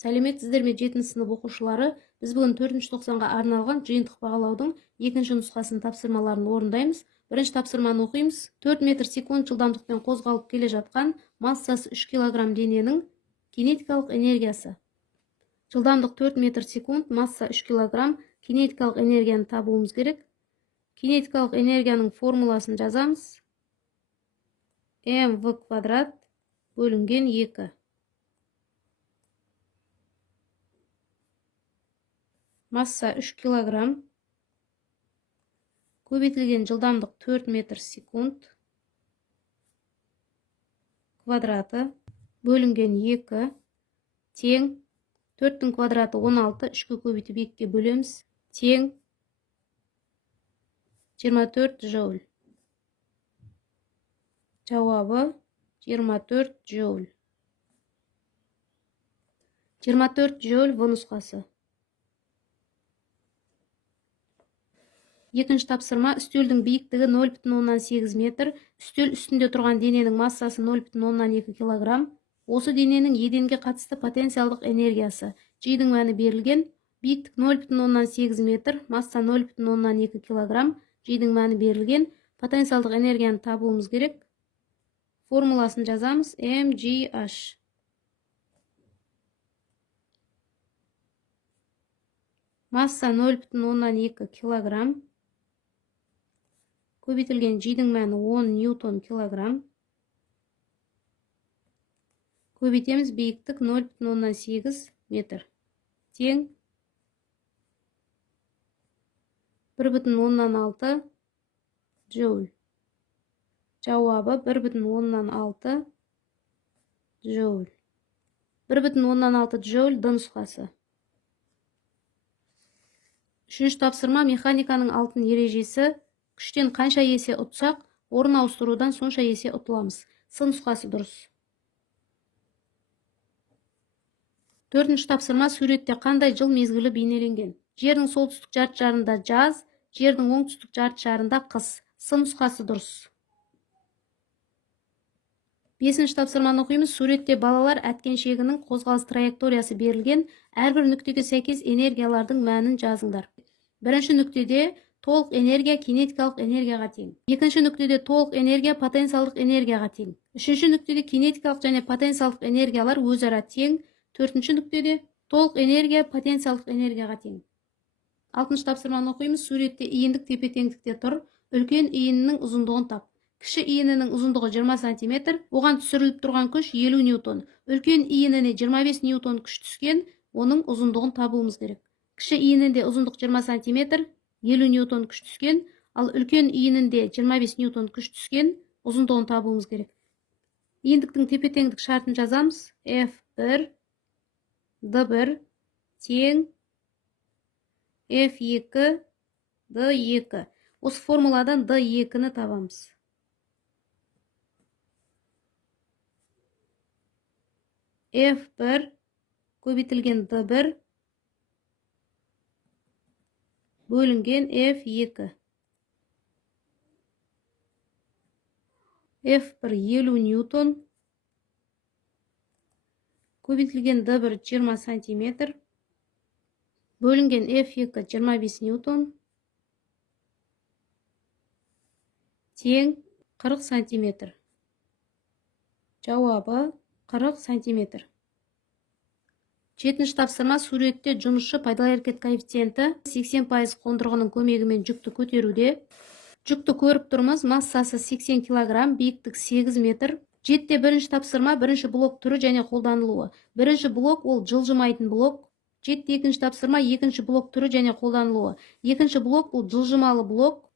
Сәлеметсіздер ме 7 сынып оқушылары? Біз бүгін 4-ші тоқсанға арналған жиынтық бағалаудың екінші нұсқасын тапсырмаларын орындаймыз. Бірінші тапсырманы оқимыз. 4 метр секунд жылдамдықпен қозғалып келе жатқан массасы 3 килограмм дененің кинетикалық энергиясы. Жылдамдық 4 метр секунд, масса 3 килограмм, кинетикалық энергияны табуымыз керек. Кинетикалық энергияның формуласын жазамыз. mv квадрат бөлінген 2. Масса 3 килограмм, көбейтілген жылдамдық 4 метр секунд, квадраты бөлінген 2 тең 4-тің квадраты 16, 3-ке көбейтіп 2-ке бөлеміз, тең 24 джоуль. Жауабы 24 джоуль. 24 джоуль В нұсқасы. Екінші тапсырма, үстелдің биіктігі 0,8 метр, үстел үстінде тұрған дененің массасы 0,2 килограмм. Осы дененің еденге қатысты потенциалдық энергиясы. G-дің мәні берілген, биіктік 0,8 метр, масса 0,2 килограмм, G-дің мәні берілген, потенциалдық энергияны табуымыз керек. Формуласын жазамыз, mgh. Масса 0,2 килограмм. Көбейтілген G-дің мәні 10 ньютон килограмм. Көбейтеміз, биіктік 0,8 метр. Тең 1,6 джоуль. Жауабы 1,6 джоуль. 1,6 джоуль Д нұсқасы. Үшінші тапсырма, механиканың алтын ережесі. Күштен қанша есе ұтсақ, орын ауыстырудан сонша есе ұтыламыз. С нұсқасы дұрыс. Төртінші тапсырма, суретте қандай жыл мезгілі бейнеленген? Жердің солтүстік жарты шарында жаз, жердің оңтүстік жарты шарында қыс. С нұсқасы дұрыс. Бесінші тапсырманы оқимыз. Суретте балалар әткеншегінің қозғалыс траекториясы берілген, әрбір нүктеге сәйкес энергиялардың мәнін жазыңдар. Бірінші нүктеде толық энергия кинетикалық энергияға тең. Екінші нүктеде толық энергия потенциалдық энергияға тең. Үшінші нүктеде кинетикалық және потенциалдық энергиялар өзара тең. Төртінші нүктеде толық энергия потенциалдық энергияға тең. Алтыншы тапсырманы оқимыз. Суретте иіндік тепе-теңдікте тұр. Үлкен иінінің ұзындығын тап. Кіші иінінің ұзындығы 20 см, оған түсіріліп тұрған күш 50 ньютон. Үлкен иініне 25 ньютон күш түскен, оның ұзындығын табуымыз керек. Кіші иінінде ұзындық 20 см, 50 ньютон күш түскен, ал үлкен иінінде 25 ньютон күш түскен, ұзындығын табуымыз керек. Иіндіктің тепе-теңдік шартын жазамыз. F1 D1 тең F2 D2. Осы формуладан D2-ні табамыз. F1 көбейтілген D1 бөлінген F2. F1 50 ньютон көбейтілген D1 20 см бөлінген F2 25 ньютон тең 40 см. Жауабы 40 см. Жетінші тапсырма, суретте жұмысшы пайдалы әрекет коэффициенті 80% қондырғының көмегімен жүкті көтеруде. Жүкті көріп тұрмыз, массасы 80 килограмм, биіктік 8 метр. Жетте бірінші тапсырма, бірінші блок түрі және қолданылуы. Бірінші блок ол жылжымайтын блок. Жетте екінші тапсырма, екінші блок түрі және қолданылуы. Екінші блок ол жылжымалы блок.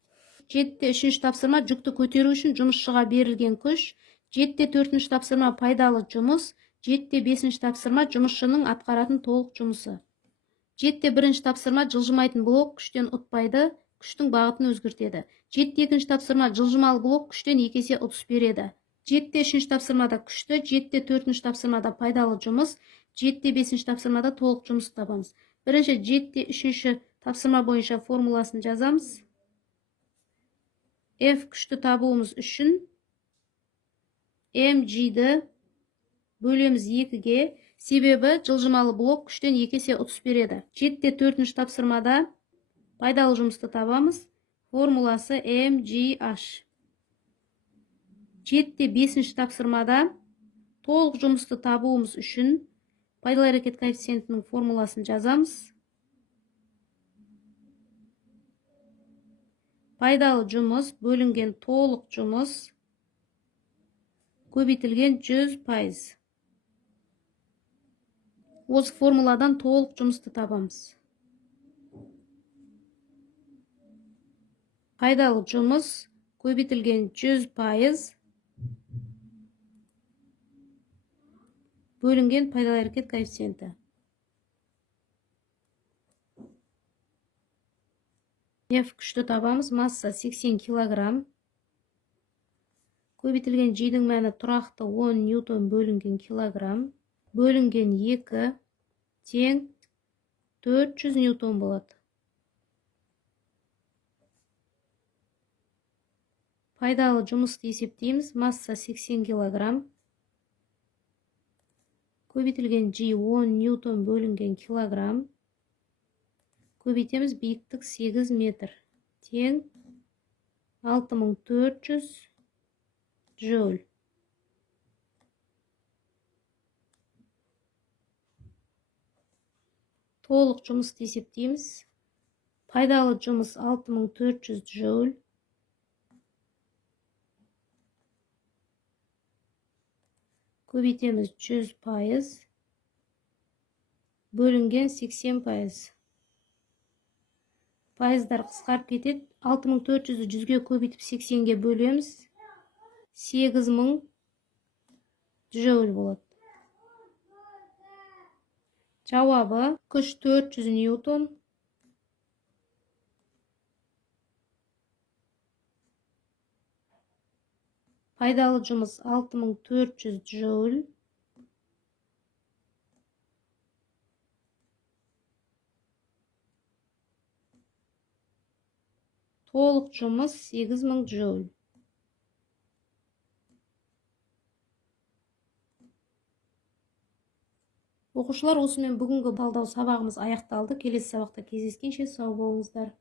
Жетте үшінші тапсырма, жүкті көтеру үшін жұмысшыға берілген күш. Жетте төртінші тапсырма, пайдалы жұмыс. Жетте бесінші тапсырма, жұмысшының атқаратын толық жұмысы. Жетте бірінші тапсырма, жылжымайтын блок күштен ұтпайды, күштің бағытын өзгертеді. Жетте екінші тапсырма, жылжымалы блок күштен 2 есе ұтыс береді. Жетте үшінші тапсырмада күшті, жетте төртінші тапсырмада пайдалы жұмыс, жетте бесінші тапсырмада толық жұмыс табамыз. Бірінші жетте үшінші тапсырма бойынша формуласын жазамыз. F күшті табуымыз үшін mg-ді бөлеміз 2-ге, Себебі жылжымалы блок күштен 2 есе ұтыс береді. 7-те 4-ші тапсырмада пайдалы жұмысты табамыз. Формуласы mgh. 7-те 5-ші тапсырмада толық жұмысты табуымыз үшін пайдалы әрекет коэффициентінің формуласын жазамыз. Пайдалы жұмыс бөлінген толық жұмыс көбейтілген 100%. Осы формуладан толық жұмысты табамыз. Пайдалы жұмыс көбейтілген 100% бөлінген пайдалы әрекет коэффициенті. F күшті табамыз. Масса 80 килограмм. Көбейтілген G-дің мәні тұрақты 10 ньютон бөлінген килограмм. Бөлінген 2 тең 400 ньютон болады. Пайдалы жұмысты есептейміз. Масса 80 килограмм. Көбейтілген G 10 ньютон бөлінген килограмм. Көбейтеміз, биіктік 8 метр. Тең 6400 джоуль. Толық жұмысты есептейміз. Пайдалы жұмыс 6400 джоуль. Көбейтеміз 100%. Бөлінген 80%. Пайыздар қысқарып кетеді. 6400-ді 100-ге көбейтіп 80-ге бөлеміз. 8000 джоуль болады. Жауабы күш 400 ньютон. Пайдалы жұмыс 6400 джоуль. Толық жұмыс 8000 джоуль. Оқушылар, осымен бүгінгі талдау сабағымыз аяқталды. Келесі сабақта кездескенше сау болыңыздар.